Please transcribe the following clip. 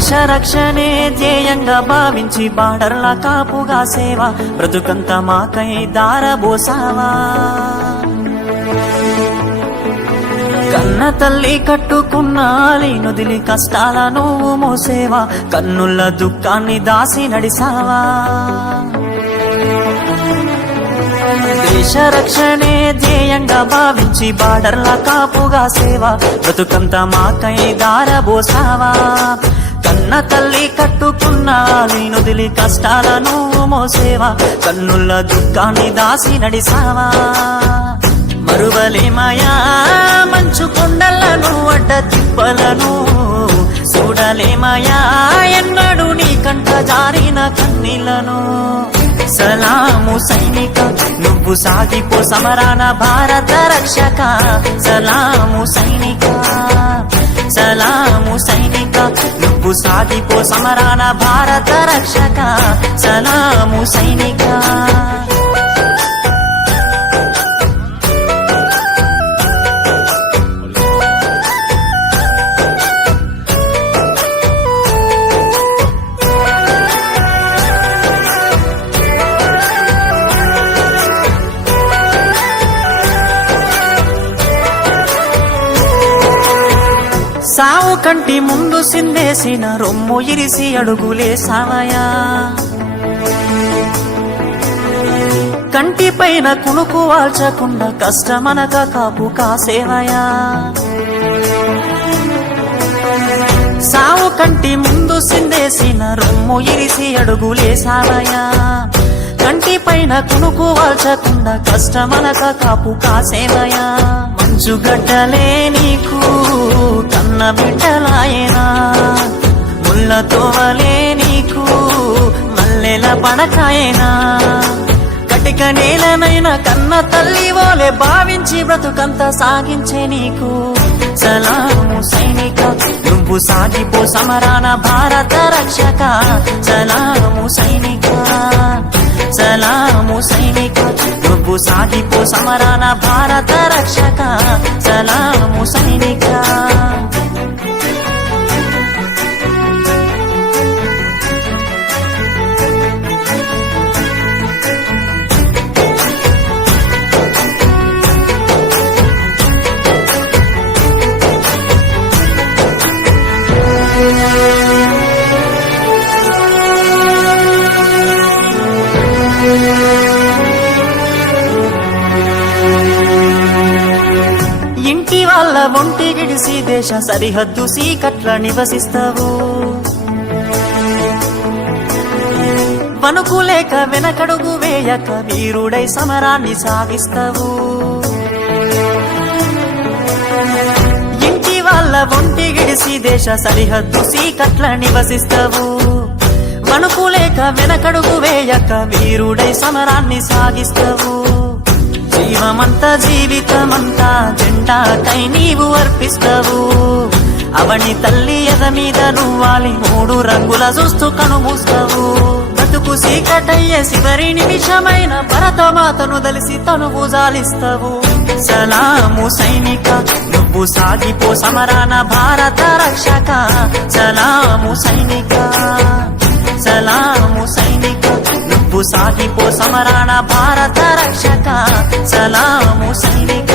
దేశ రక్షణే ధ్యేయంగా భావించి బార్డర్ల కాపుగా సేవ బ్రతుకంత మాకై దారబోసావా. కన్న తల్లి కట్టుకున్న నొదిలి కష్టాల నువ్వు మోసేవా, కన్నుల దుఃఖాన్ని దాసి నడిసావా. దేశ రక్షణే ధ్యేయంగా భావించి బార్డర్ల కాపుగా సేవ బ్రతుకంత మాకై దారబోసావా. కన్న తల్లి కట్టుకున్న నొదిలి కష్టాల నువ్వు మోసేవా, కన్నుల దుఃఖాన్ని దాసి నడిసావా. మరువలేమయా మంచు కొండలను అడ్డ తిప్పలను, చూడలేమయా ఎన్నడు నీ కంట జారిన కన్నీళ్లను. సలాము సైనిక నువ్వు సాగిపో సమరాన భారత రక్షక. సలాము సైనిక, సలాము సైనిక నువ్వు సాగిపో సమరాన భారత రక్షక. సలాము సైనిక. సావు కంటి ముందు సిందేసిన రొమ్ము ఇరిసి అడుగులేసావయా. కంటి పైన కునుకు వాల్చకుండా కష్టమనక కాపు కాసేవయా. సావు కంటి ముందు సిందేసిన రొమ్ము ఇరిసి అడుగులేసావయా. కంటి పైన కునుకు వాల్చకుండా కష్టమనక కాపు కాసేవయా. మంచుగడ్డలే నీకు కన్న బిడ్డలాయనా, ముళ్ళతోవలే నీకు మల్లెల పడకాయనా. కటిక నేలనైన కన్న తల్లి వోలే భావించి బ్రతుకంత సాగించే నీకు. సలాము సైనిక నువ్వు సాగిపో సమరాన భారత రక్షక. సలాము సైనిక, సలాము సైనిక నువ్వు సాగిపో సమరాన భారత రక్షక. సలాము సైనిక. ఇంటి వాళ్ళ ఒంటి గిడిసి దేశ సరిహద్దు సీకట్ల నివసిస్తావు. వణుకులేక వెనకడుగు వేయక వీరుడై సమరాన్ని సాగిస్తావు. ఇంటి వాళ్ళ ఒంటి గిడిసి దేశ సరిహద్దు సీకట్ల నివసిస్తావు. వణుకులేక వెనకడుగు వేయక వీరుడై సమరాన్ని సాగిస్తావు. జీవమంతా జీవితమంతా జెండాకై నీవు అర్పిస్తావు. అవని తల్లి ఎద మీద నువ్వాలి మూడు రంగుల చూస్తూ కనుమూస్తావు. బతుకు సీకటయ్యే చివరి నిమిషమైన భరతమాతను దలిసి తనువు జాలిస్తావు. సలాము సైనిక నువ్వు సాగిపో సమరాన భారత రక్షక. సలాము సైనిక, సలాము సైనిక నువ్వు సాగిపో సమరాన భారత రక్షక. సలాము సైనిక.